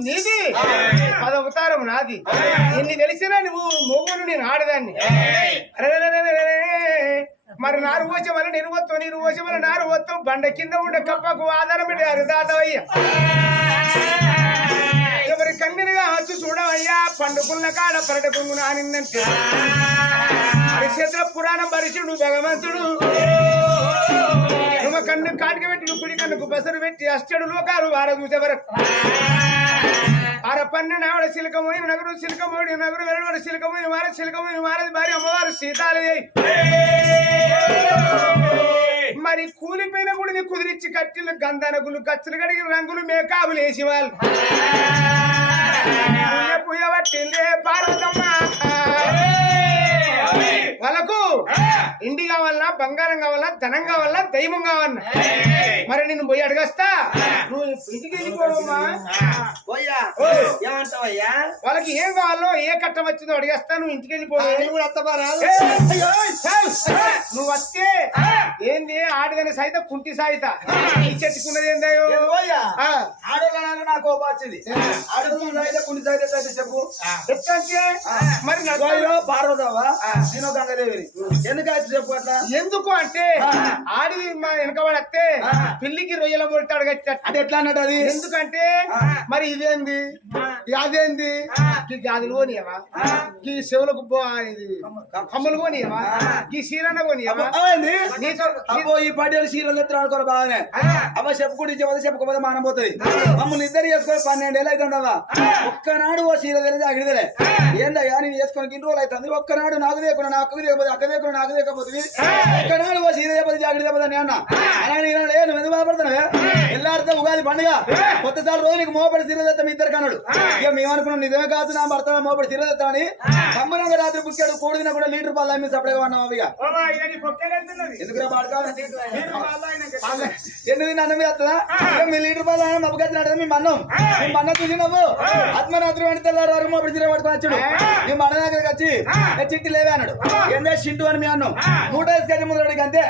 నీది. పద అవతారం నాది. ఇన్ని తెలిసినా నువ్వు మొగుడు నేను ఆడదాన్ని. మరి నారు పోసే వల్ల నీరు వస్తావు నీరు పోసే వల్ల నారు వస్తావు బండ కింద ఉండే కప్పకు ఆధారం పెట్టారు దాతవయ్య ఎవరి కన్నీరుగా హచ్చు చూడవయ్యా పండుకున్న కాడ పరటకుంగు నానిందంటే. హరిక్షేత్ర పురాణం పరిశుడు భగవంతుడు. కన్ను కాటికి పెట్టి నువ్వు కుడి కన్నుకు బసరు పెట్టి అష్టడు లోకాలు వార పన్నెండు ఆవిడ చిలకమోయి నగరు చిలకమోడి నగరు వెరడు చిలకమోయి వార చిలకమోయి వారది భార్య అమ్మవారు సీతాలయ్యి మరి కూలిపోయిన గుడిని కుదిరించి కట్టిలు గంధనగులు గచ్చలు కడిగి రంగులు మేకాబులు వేసి వాళ్ళు. పుయ్య పుయ్య పట్టిందే పార్వతమ్మ. వాళ్ళకు ఇండి కావాలన్నా బంగారం కావాలా ధనం కావాలా దైవం కావాలన్నా? మరి నేను పోయి అడగస్తా? నువ్వు ఇంటికి వెళ్ళిపోవమ్మా. ఏమంటావయ్యా? వాళ్ళకి ఏం కావాలో ఏ కట్టం వచ్చిందో అడిగేస్తా నువ్వు ఇంటికి వెళ్ళిపోవు నేను కూడా అత్తపా రాదు ఏయ్, అయ్యో, ఏయ్, నువ్వు వస్తే ఏంది ఆడదని సైత కుంటి సాయిత? ఈ చెట్టుకున్నది ఏందయ్యో? ఆడోళ్ళ నాకు వచ్చింది. ఆడోళ్ళు సైడ్ అయితే చెప్పు. మరి పార్వతవా నేను గంగదేవిని. ఎందుకు చెప్పు అట్లా? ఎందుకు అంటే ఆడి మా వెనక పడితే పిల్లికి రొయ్యల కట్టాడు అంటే ఎట్లా అన్నట్టు అది? ఎందుకంటే మరి ఇదేంది? ఇది అదేంది? ఈ గాజులు కొనియవా? ఈ చెవులకు బో- ఇది కమ్మలు కొనియవా? ఈ సీరన్న కొనియవా? ఈ పడేలు చీరలు ఎత్తులు ఆడుకోరు బాగానే. అమ్మ చెప్పుకుంటే ఇచ్చేపోతే చెప్పుకోపోతే మానం పోతుంది. మమ్మల్ని ఇద్దరు చేసుకొని పన్నెండేళ్ళు అయితే ఉండవా ఒక్కనాడు ఓ చీర తెలియదు అగిడిదలే ఏందయ్యా నేను చేసుకొని ఇన్ని రోజులు అవుతుంది? ఒక్కనాడు నాకు లేకుండా నా అక్కకు లేకపోతే అక్క లేకుండా నాకు లేకపోతే ఒక్కనాడు ఓ జాగిడి లేకపోతే అని అన్న. అలా నేను ఏ నువ్వు ఎందుకు బాధపడుతున్నావే? ఎల్లారితో ఉగాది పండుగ. కొత్తసారి రోజు నీకు మోపడి తెస్తాం ఇద్దరు కన్నాడు ఇక మేము అనుకున్నాం నిజమే కాదు నా భర్త మోపడి చీర తెస్తామని సంబరంగా రాత్రి బుక్కాడు కూడిన కూడా లీటర్ పాలు అమ్మి సపరేగా ఉన్నాం అవిగా ఎందుకురా బాడుకా ఎనిమిది అన్నం వేస్తుందా? మీ లీటర్ పాలు అన్నం అప్పగచ్చినట్టు మీ మన్నం. మీ మన్న చూసినావు ఆత్మరాత్రి వెంట తెల్లారు వరకు చీర పట్టుకొని వచ్చాడు. మీ మన దగ్గరికి వచ్చి "ఏ చిట్టి లేవే అన్నాడు. ఏందే చింటూ అని మీ అన్నం. నూట ఐదు కేజీ ముందు అంతే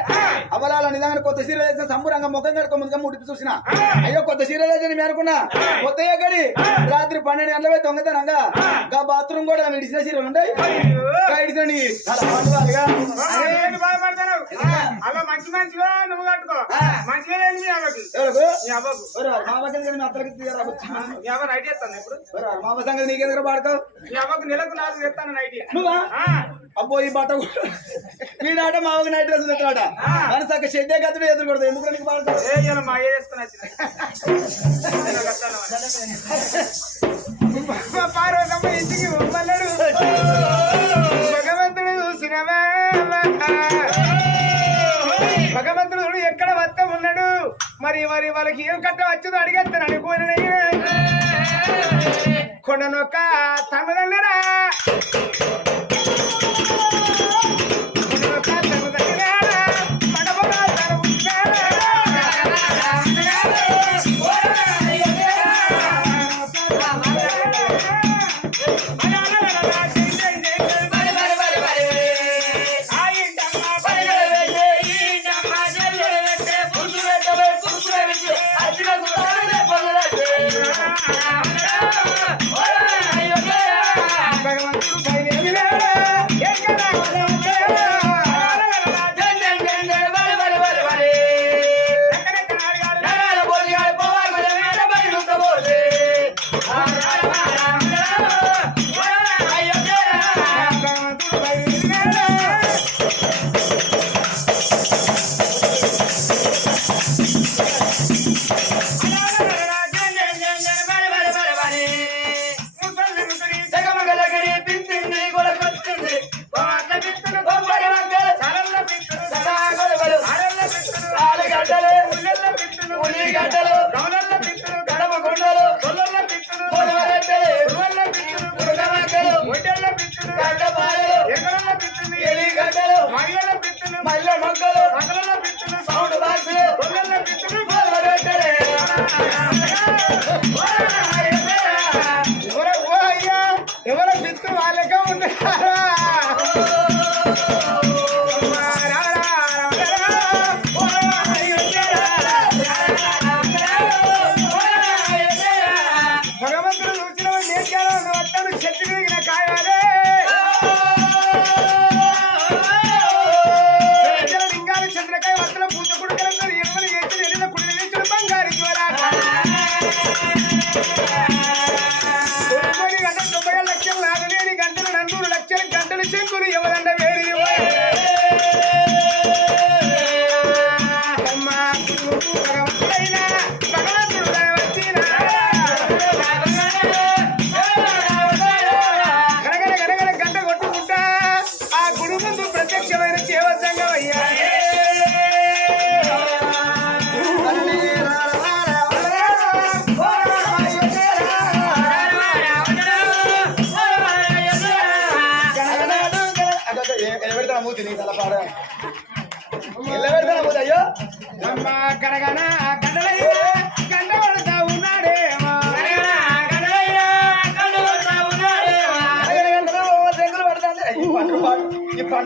అవలాల నిజంగా కొత్త చీర వేసిన సంబరంగా ముఖం కడుకో ముందుగా ముడిపి చూసిన. అయ్యో కొత్త చీర వేసిన మీ అనుకున్నా కొత్త ఎక్కడి రాత్రి పన్నెండు గంటల పోయి దొంగతనంగా గా బాత్రూమ్ కూడా ఇడిచిన చీరలు ఉంటాయి నీ అలా మంచి మంచిగా నువ్వు కట్టుకో. మంచిగా లేని మీ అవ్వకి? మీ అవ్వకు. మీ అత్తలకి. మీ రైట్ చేస్తాను ఇప్పుడు. సంగతి నీకెందుకు పాడుతావు మీ అవ్వకు నెలకు నాలుగు చేస్తాను నైట్ నువ్వా? అబ్బో ఈ బట్ట వీడాట మామకి నైట్ డ్రెస్ తెచ్చాడ అని సక్క షెడ్డే కత్తుడు ఎదురు ఎందుకు నీకు పార్వతమ్మ ఇంటికి మళ్ళడు భగవంతుడు చూసినవా భగవంతుడు ఎక్కడ వత్త ఉన్నాడు. మరి మరి వాళ్ళకి ఏం కట్ట వచ్చదో అడిగేస్తాను అనుకోని కొండనొక్క తమిళన్నరా.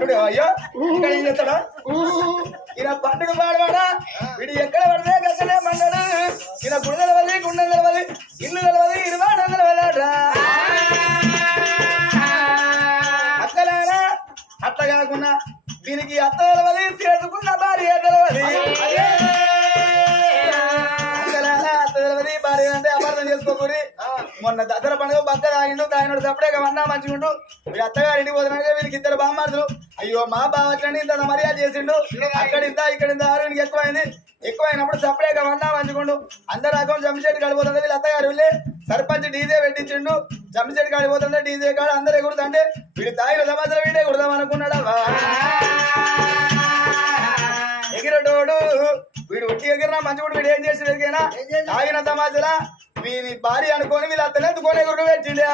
ఈ అయ్యో? ఇక్కడ ఏం చేస్తాడా ఈయన పండుగ పాడవాడా? వీడు ఎక్కడ పడితే గక్కనే మండడు? ఈయన గుడి నిలవది గుండె నిలవది ఇల్లు నిలవది ఇరువాడ నిలవదాడ్రా అక్కలారా? అత్త కాకుండా దీనికి అత్త వన్నా మంచిగుండు మీ అత్తగారి ఇంటికి పోతున్నాడు వీరికి ఇద్దరు బామ్మార్దులు. అయ్యో మా బావ అట్లని ఇంత మర్యాద చేసిండు. అక్కడ ఇంత ఇక్కడ ఇంత ఆరు వీనికి ఎక్కువైంది. ఎక్కువైనప్పుడు సప్పుడేగా వన్నా మంచిగుండు అందరు రకం జమ్మిచెట్టు కాడిపోతుంది వీళ్ళ అత్తగారు వెళ్ళి. సర్పంచ్ డీజే పెట్టించిండు. జమ్మిచెట్టు కాడిపోతుంటే డీజే కాడ అందరు ఎగురుతుంటే వీడి తాగిన సమాచారం వీడే కుడదాం అనుకున్నాడా? ఎగిరటోడు. వీడు ఒట్టి ఎగిరినా మంచిగుడు వీడు ఏం చేసి ఎదిగినా తాగిన సమాచారా వీని భార్య అనుకొని వీళ్ళు అత్తనే ఎత్తుకొని ఎగురు పెట్టిండే.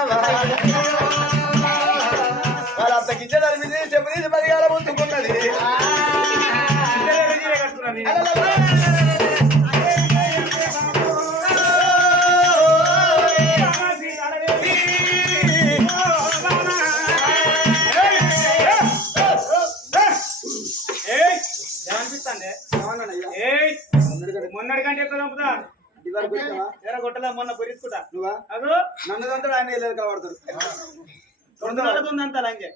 నన్ను తంతా ఆయన వెళ్ళేది కలబడతాడు రెండు కాళ్ళకు ఉంది అంత. లంగే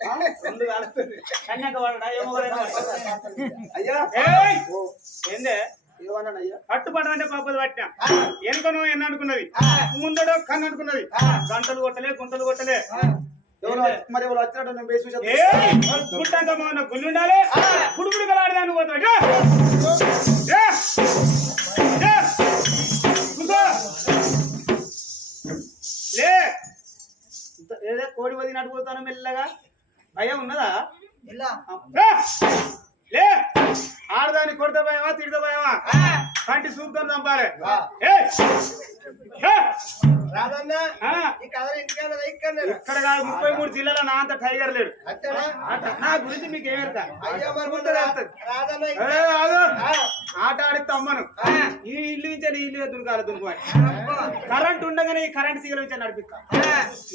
రెండు కాళ్ళకు కన్యాక వాడడా? ఏమో వాడడా. అయ్యా. ఏందే? పట్టినా? ఎనుకను ఎన్న అనుకున్నది? ముందడో కన్ను అనుకున్నది? గంటలు కొట్టలే గుంటలు కొట్టలే. ఎవరు మరి ఎవరు వచ్చినట్టు గుళ్ళు ఉండాలి? కలాడదాన్ని పోతాడు కోడి వదినట్టు పోతాను మెల్లగా. భయం ఉన్నదా! లే! ఆడదాన్ని కొడతా భయమా తిడతా భయమా? కంటి సూపుతో చంపాలి. ఇక్కడ కాదు ముప్పై మూడు జిల్లాలో నా అంత టైగర్ లేడు. నా గురించి మీకు ఏమెరక అయ్యో మరి ముందు రాదన్నా ఏ, ఆగు. ఆట ఆడితే అమ్మను. ఈ ఇల్లు నుంచే నీ ఇల్లు దుర్గాలి దుర్గమని కరెంట్ ఉండగానే ఈ కరెంట్ తీగల నుంచి నడిపిస్తా.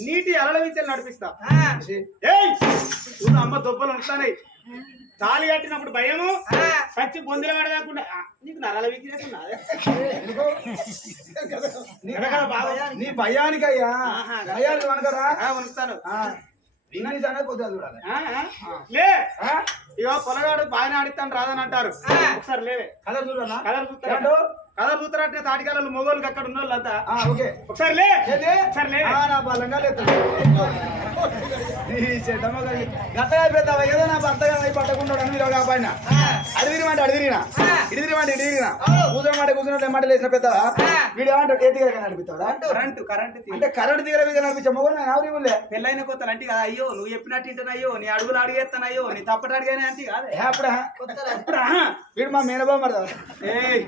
నీటి అలల నుంచి నడిపిస్తా. అమ్మ దొబ్బలు ఉంటాయి తాళి కట్టినప్పుడు భయము? సచ్చి బొందిల పడదాకుండా నీకు నరాల బాగా నీ భయానికి. అయ్యా. భయానికి వనకరా? వణుకుతాను. లే. ఇగో పొలగాడు బాగానే ఆడిస్తాను రాదని అంటారు. ఒకసారి లేవే. కలర్ చూడాలా? కలర్ చూస్తారా? ఏంటో? కలర్ చూస్తారంటే తాటికాలలో మొగోళ్ళకి అక్కడ ఉన్న వాళ్ళంతా ఆ, ఓకే. ఒకసారి లే. లే నా బలంగా లేదు గతగా పెద్దావా? ఏదో నా భర్తగా అయి పట్టకుండా ఒక పైన. అడిగిరిమంటే అడిగిరినా ఇడిగిరిమంటే ఇడిగిరినా కూతురు మాట కూర్చున్నట్టు మాట లేసిన పెద్దవా? వీడు ఏమంటాడు? ఏ తీగ నడిపిస్తాడా కరెంటు కరెంటు అంటే కరెంట్ తీగల మీద నడిపించా మొగలు నేను ఎవరి ఊళ్ళే పెళ్ళైన కొత్తలు అంటే కదా అయ్యో నువ్వు చెప్పినట్టు ఇంటనయ్యో నీ అడుగులు అడిగేస్తానయ్యో నీ తప్పటి అడిగానే అంటే కాదే ఏ అప్పుడా. వీడు మా మేనబాబు మరదా ఏయ్.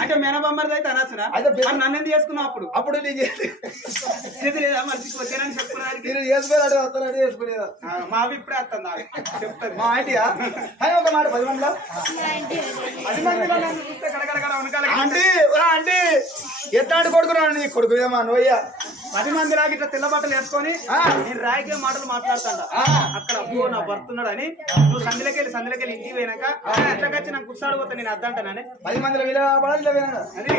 అంటే మేనబొమ్మరిది అయితే అనొచ్చునా? అయితే నన్ను ఎందుకు చేసుకున్నావు అప్పుడు? అప్పుడు నీకు చేతి లేదా మనిషికి వచ్చానని చెప్పుకోవడానికి నేను ఆ, మా అవి ఇప్పుడే వస్తుంది చెప్తాను. మా ఆంటీయా అని ఒక మాట పది మందిలో? పది మందిలో ఆంటీ ఆంటీ. ఎట్లాంటి కొడుకున్నాను నీ కొడుకు ఏమా నువ్వయ్యా పది మంది లాగా ఇట్లా తెల్ల బట్టలు వేసుకొని. నేను రాయికే మాటలు మాట్లాడుతాడా. అక్కడ అబ్బో నా భర్తున్నాడు అని నువ్వు సందులకెళ్ళి సందులకెళ్ళి ఇంటికి పోయినాక ఎట్లకి వచ్చి నాకు కుర్సాడు పోతా నేను అద్దంటానని పది మందిలో వీళ్ళ. అది.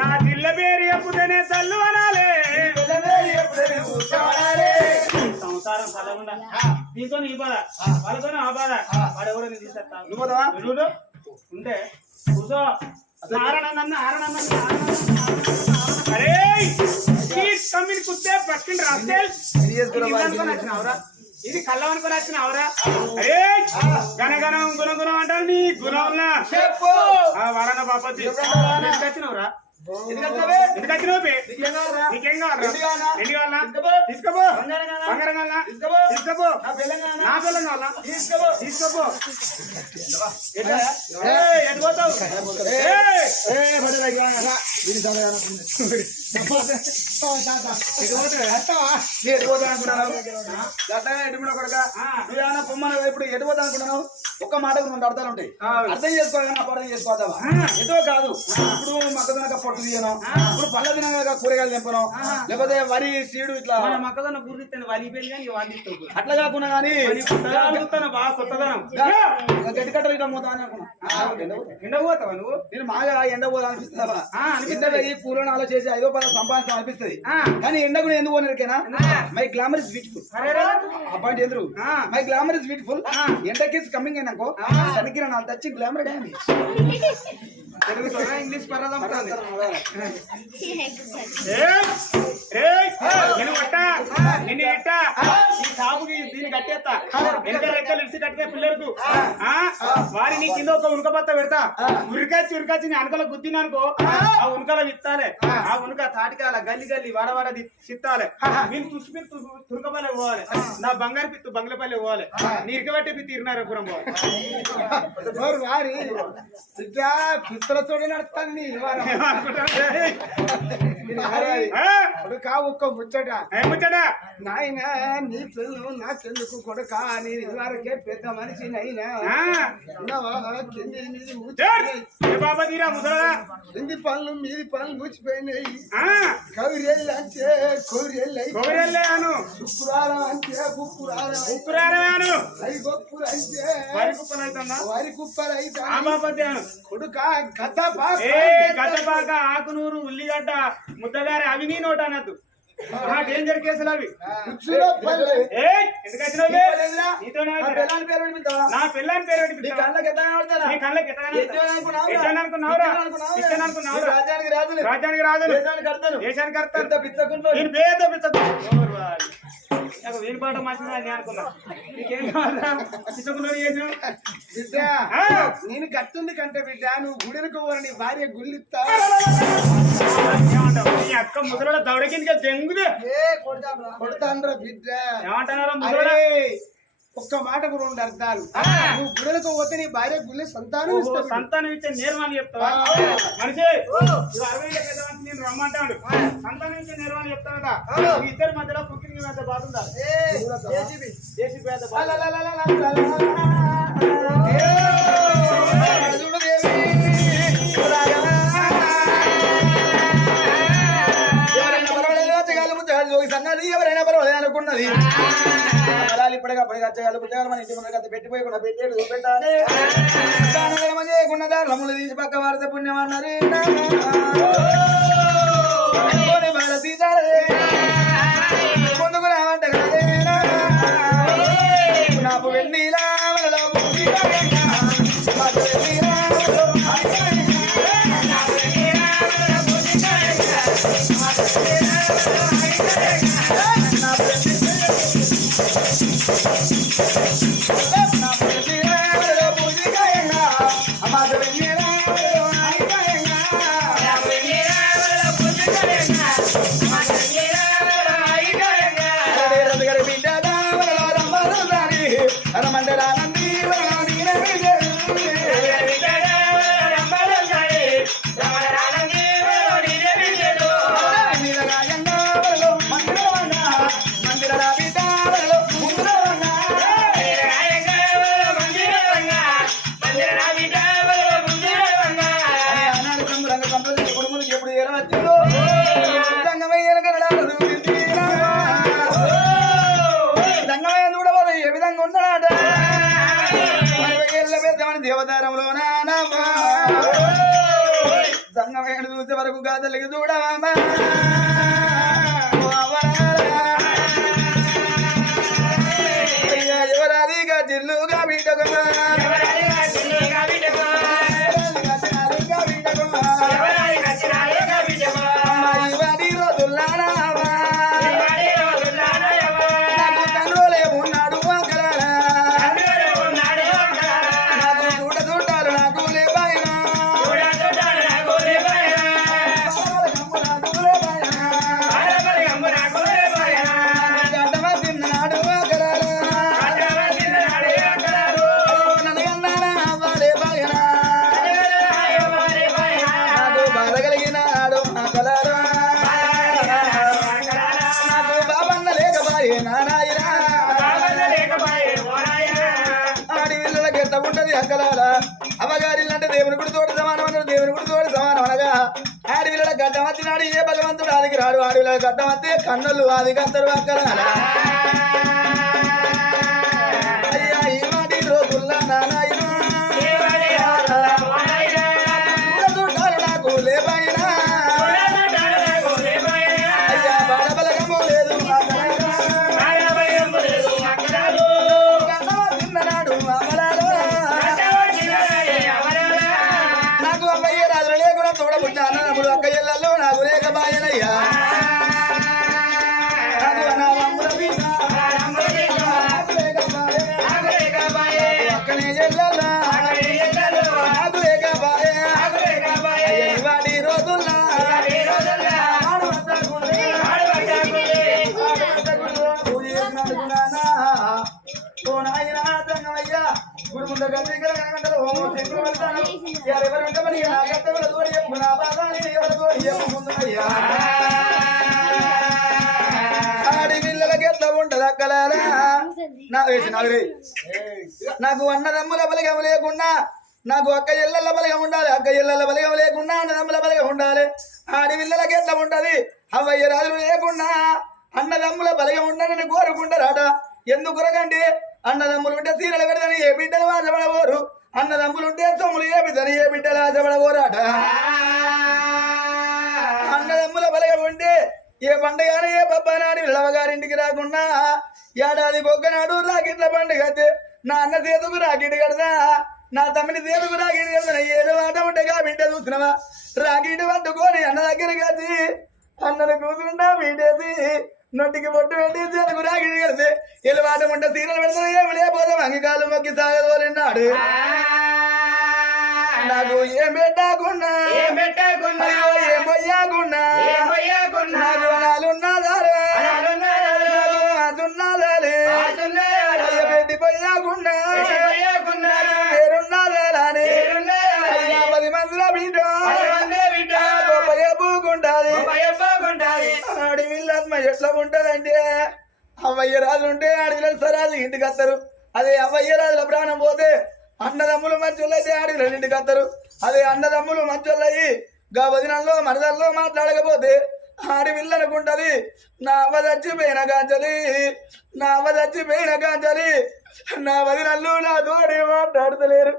నా జిల్ల పేరు చెప్పుతేనే చల్లు అనాలే సంసారం చల్లకుండా నీతో ఈ బాధ. వాళ్ళతో ఆ బాధ. వాడు ఎవరో నేను తీసేస్తా నువ్వు? నువ్వు ఉంటే కూర్చో. ఆరణన్న ఆరణన్న అరే కమ్మిని కుత్తే పక్కిన రాస్తే ఇది అనుకొని కళ్ళం అనుకొని వచ్చినావురా అరే గణగణం గుణగుణం అంటారు నీ గుణంలా చెప్పు. ఆ వరణ బాపతి వచ్చినవురా ఇప్పుడు ఎటు పోతా అనుకున్నావు? ఒక్క మాటకు రెండు అర్థాలు ఉంటాయి. అర్థం చేసుకోవాలి? అర్థం చేసుకోవద్దావా ఎటో కాదు ఇప్పుడు తినక పొట్టు తీయను ఇప్పుడు పళ్ళ తినక కూరగాయలు తెంపను లేకపోతే వరి సీడు ఇట్లా. మన మొక్కజొన్న గుర్తిస్తాను వాడిస్తావు అట్లా కాకుండా కానీ గట్టి కట్టలు ఇట్లా పోతా అని అనుకున్నా. ఎండ పోతావా నువ్వు? నేను బాగా ఎండ పోవాలనిపిస్తుందా ఆ, అనిపిస్తది. ఎండ ఈ ఆలో చేసి ఐదో పద సంపాదిస్తాం అనిపిస్తుంది. కానీ ఎండ కూడా ఎందుకు పోనరికేనా? మై గ్లామర్ ఇస్ బ్యూటిఫుల్ ఎదురు ఆ. మై గ్లామర్ ఇస్ బ్యూటిఫుల్ ఎండకి కమింగ్ అయినాకో సనికి నా touch glamour damage Telugu English కొట్టా, నిన్ను ఇట్టా, ఈ దీన్ని కట్టేస్తా. వెనక రెక్కలు ఇడిసి కట్టే పిల్లలకు కింద ఒక ఉనక బత్త పెడతా. ఉరికొచ్చి ఉరికొచ్చి నీ అనకల గుద్దిన అనుకో ఆ ఉనకల విత్తాలే. ఆ ఉనక తాటికాల గల్లి గల్లి వాడ వాడ ది- చిత్తాలే. నేను తుసి పిత్తు తురకపల్లె పోవాలి. నా బంగారు పిత్తు బంగ్లపల్లె పోవాలి. నీ ఇరకబట్టి పిత్తు ఇరినారపురం పోవాలి. వారి పిత్తలతోనే నడుస్తాను కొడుకా ఒక్క ముచ్చట. ఏం ముచ్చటా? నాయన నీ పిల్లలు నాకెందుకు కొడుక? ఇదివరకే పెద్ద మనిషి నైనా. కింది పనులు మీది పనులు ఊచిపోయినాయి ఆ, కవిరెల్లి అంటే అయితే కొబ్బరిల్లేను శుక్రవారం అంటే కుక్కురారం అయితే. అంటే వరి కుప్పలు అవుతుందా వరి కుప్పలు అయితే. కొడుక గత బాగా ఏ గడ్డపాక ఆకునూరు ఉల్లిగడ్డ ముద్దగారి అవి నీ నోట అనద్దు ఆ డేంజర్ కేసులు అవి. నా. పిల్లని పేరు రాజ్యానికి రాజులు. దేశానికి. నాకు వీని పాట మంచిది అని అనుకున్నా. నీకేం బిడ్డ. నేను కట్టుంది కంటే బిడ్డ నువ్వు గుడిలకు పోరు నీ భార్య గుళ్ళిస్తా అక్క ముసలోడ దవడ కిందకి దెంగుదే కొడతాండ్రా బిడ్డ ఏమంటున్నారా ముసలోడ అరే ఒక్క మాటకు రెండు అర్థాలు నువ్వు గుడిలకు పోతే నీ భార్య గుళ్ళి సంతానం సంతానం ఇచ్చే నేర్వాణి చెప్తావా. మనిషి నేను రమ్మంటాడు సంతానం ఇచ్చే నేర్వాణి చెప్తానట ఈ ఇద్దరి మధ్యలో కుకింగ్ పెద్ద బాగుందా దేశీ పెద్ద ఉన్నది. అనుకున్నది అమరాలు ఇప్పటికి అప్పటికి అచ్చగాలు పుచ్చగాలు మన ఇంటి ముందు పెట్టిపోయకుండా పెట్టేడు చూపెట్టాలి. చేయకుండా దారులములు తీసి పక్క వారితే పుణ్యం అన్నారు Vem! ఏళ్ళ పెద్దమని దేవతారంలో నానమ్మా సంగమయ్యను చూసే వరకు గాథలకి చూడమా రాడు ఆడవిల్ల కన్నులు అది అందరు అక్కడ అయ్యా ఈ మాటి రోజుల్లో నానాయన చూడాలి నాకు లేక బాయనయ్యా. నాకు నాకు అన్నదమ్ముల బలగం లేకుండా నాకు అక్క ఇళ్ళల్ల బలగం ఉండాలి. అక్క ఇళ్ళల్ల బలగం లేకుండా అన్నదమ్ముల బలగం ఉండాలి. ఆడి పిల్లలకి ఎట్లా ఉంటది? అవ్వయ్య రాజులు లేకుండా అన్నదమ్ముల బలగం ఉండాలని కోరుకుంటారట. ఎందుకురకండి అన్నదమ్ములు ఉంటే సీరలు పెడదని ఏ బిడ్డలు ఆశపడవోరు అన్నదమ్ములు ఉంటే సొమ్ములు ఏ బిడ్డలు ఏ బిడ్డలు ఆశపడవోరాట అన్నదమ్ముల బలగం ఉంటే ఏ పండుగ ఏ పబ్బనాడు విలవగారింటికి రాకుండా ఏడాది బొగ్గనాడు రాకిట్ల పండుగ నా అన్న చేతుకు రాకిట్ కడదా నా తమ్మిని చేతుకు రాకిట్ కడదా ఏడు మాట ఉండగా బిడ్డ చూసినవా? రాకిట్ పట్టుకొని అన్న దగ్గర కది అన్నను కూతుంటా బిడ్డేసి నొట్టికి బొట్టు పెట్టి చేతుకు రాకిట్ కడితే ఎలు మాట ఉంటే సీరలు పెడతాను ఏమి లేకపోతే అంగికాలు మొక్కి సాగదోలిన్నాడు. నాకు ఏం పెట్టకుండా ఏం పోయాకున్నా అవ్వయ్య రాజు ఉంటే ఆడికి సరాజు ఇంటికి వస్తారు అదే అవ్వయ్య రాజుల ప్రాణం పోతే అన్నదమ్ములు మంచోళ్ళు అయితే ఆడికి ఇంటికి వస్తారు అదే అన్నదమ్ములు మంచోళ్ళయి గా వదినల్లో మరదల్లో మాట్లాడకపోతే ఆడి విల్లనుకుంటది నా అవ్వ చచ్చిపోయిన కాంచలి నా అవ్వ చచ్చిపోయిన కాంచలి నా వదినల్లు నా తోడి మాట్లాడతలేరు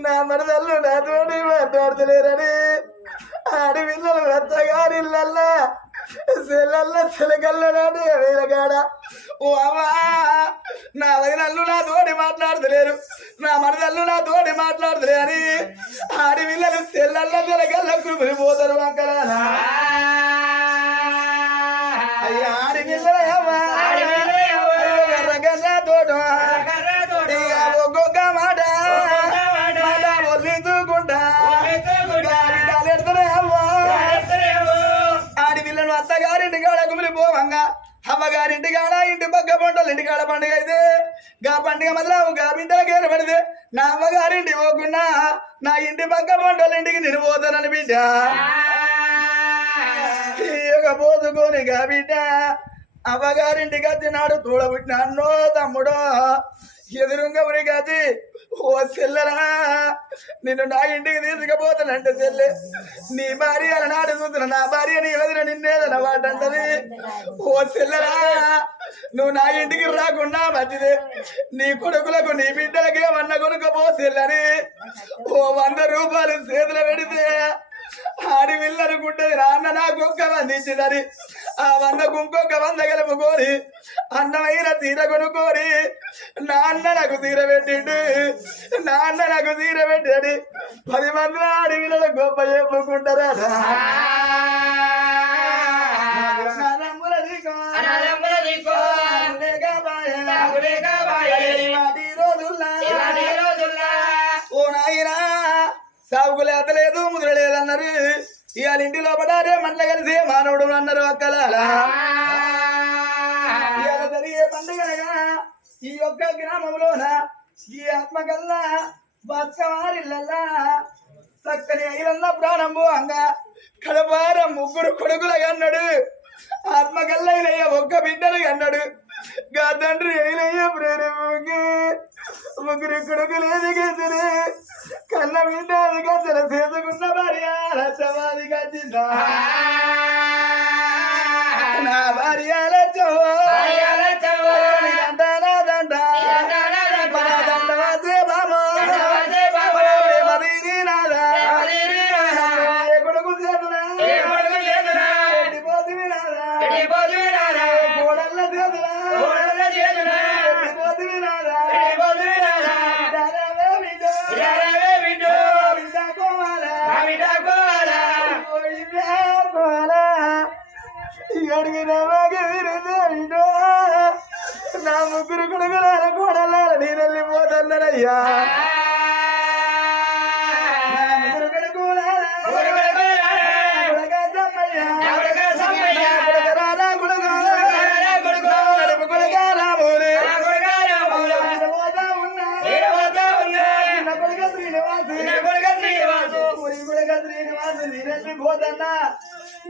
నా మరదల్లు నా తోడి మాట్లాడతలేరని ఆడపిల్లలు రచ్చగారిల్లల్లా సెల్లల్ల సెలకల్ల నాటి వేలగాడ. ఓ అమ్మా నా వదినల్లు నా తోడి మాట్లాడతలేరు. నా మరదళ్ళు నా తోడి మాట్లాడతలే అని ఆడపిల్లలు సెల్లల్ల సెలకల్ల కుమిలిపోతారు అక్కలారా అయ్యా ఆడపిల్లల అమ్మా రగన్న తోట అమ్మగారింటి కాడ ఇంటి పక్క పంటలు ఇంటి కాడ పండుగ అయితే గా పండుగ మొదలు గా బిడ్డలకి ఏర్పడితే నా అమ్మగారింటి పోకుండా నా ఇంటి పక్క పంటలు ఇంటికి నేను పోతానని బిడ్డ. పోతుకొని గా బిడ్డ అమ్మగారింటి గది నాడు తోడబుట్టిన అన్నో తమ్ముడో ఎదురుగా గది ఓ చెల్లెరా నిన్ను నా ఇంటికి తీసుకుపోతానంటే చెల్లె నీ భార్య నాడు చూసిన నా భార్య నీ వదిన నిన్నేదన వాటంటది ఓ చెల్లెరా నువ్వు నా ఇంటికి రాకుండా మంచిది నీ కొడుకులకు నీ బిడ్డలకి వన్న కొనుకపో చెల్లని. ఓ వంద రూపాయలు చేతులు పెడితే ఆడి విల్లనుకుంటది నాన్న నాకు ఒక్క వంద ఇచ్చిందని ఆ వందకు ఇంకొక వంద కలుపుకొని అన్నమైన తీర కొనుక్కొని నాన్న నాకు తీర పెట్టిండు నాన్న నాకు తీర పెట్టాడు పది మంది ఆడి విల్ల గొప్ప చెప్పుకుంటారా? నరముల సాగుకు లేతలేదు ముద్రలేదు లేదన్నారు ఇవాళ ఇంటి లోపల రే మంటలు కలిసి మానవుడు అన్నారు అక్కల. ఇవాళ జరిగే పండుగగా ఈ యొక్క గ్రామంలోన ఈ ఆత్మకల్లా బస్కవారిల్లల్లా చక్కని ఐలన్న ప్రాణం అంగా కడపార ముగ్గురు కొడుకుల కన్నాడు ఆత్మకల్లయ్య ఒక్క బిడ్డలు కన్నాడు గా తండ్రి ఏలయ్య ప్రేరేపకి ముగ్గురు కొడుకులేదు గతలే. కళ్ళ వింటాది గతల. చేసుకున్న భార్య రసవాది గతిన నా భార్య లచ్చవ దండ నా దండ. అయ్యా.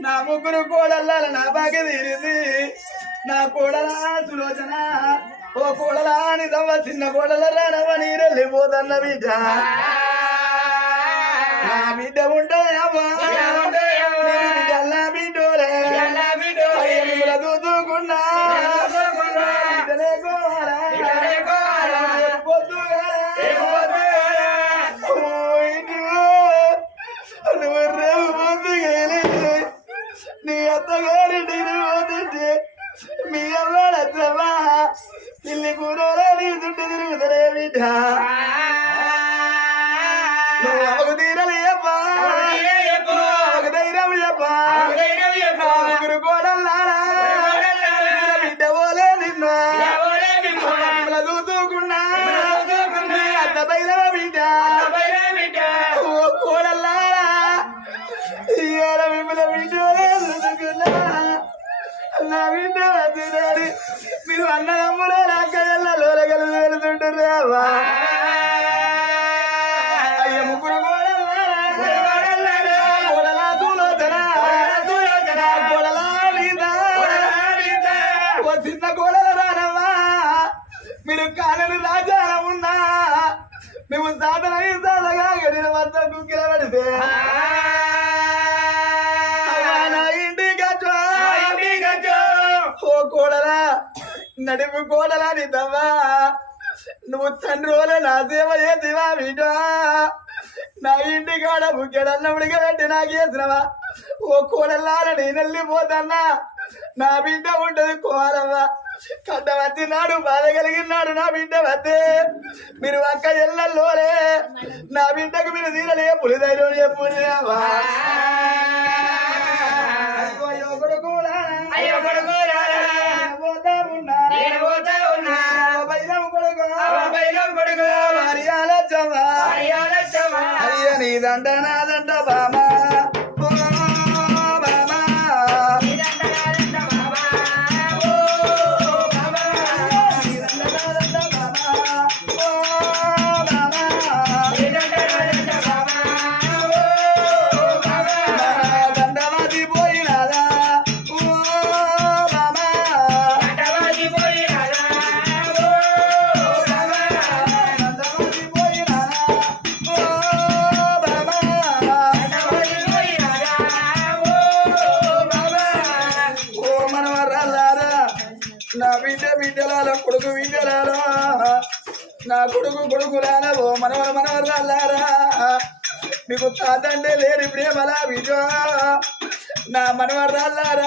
నా ముగ్గురు కోడల్లాల నా బాగా తీరింది. నా కోడల సులోచన. ఓ కోడలా నిదవ్వ చిన్న కోడల రానవ్వ నీరెళ్ళిపోతన్న బిడ్డ. నా బిడ్డ ఉంటుంది అవ్వా చూసుకున్నా నువ్వు రేపు పొద్దుగాలి. నీ అత్తగారింటికి పిల్లి కూరలో నీ చుట్టూ తిరుగుతలే బిడ్డ. నువ్వు అవకు ధైర్యం చెప్పా ముగ్గురు కోడల్లారా నడిపు కోడలా నిద్దవ్వా నువ్వు తండ్రి వాళ్ళ నా సేవ చేతివా బిడ్డ? నా ఇంటి కాడ బుక్కెడన్నప్పుడు కట్టి నాకు చేసినవా? ఓ కోడల్లార నేను వెళ్ళిపోతన్నా నా బిడ్డ ఉంటది కోరవ్వ కట్ట వచ్చినాడు బాధ కలిగినాడు నా బిడ్డ వద్దే మీరు అక్క ఎల్లల్లోలే నా బిడ్డకు మీరు తీరలే పులి ధైర్యం చెప్పు. అయ్యో కొడుకులారా, పోతా ఉన్నా. మీకు తాతంటే లేని ప్రేమలా బిడ్డ నా మనవరాలారా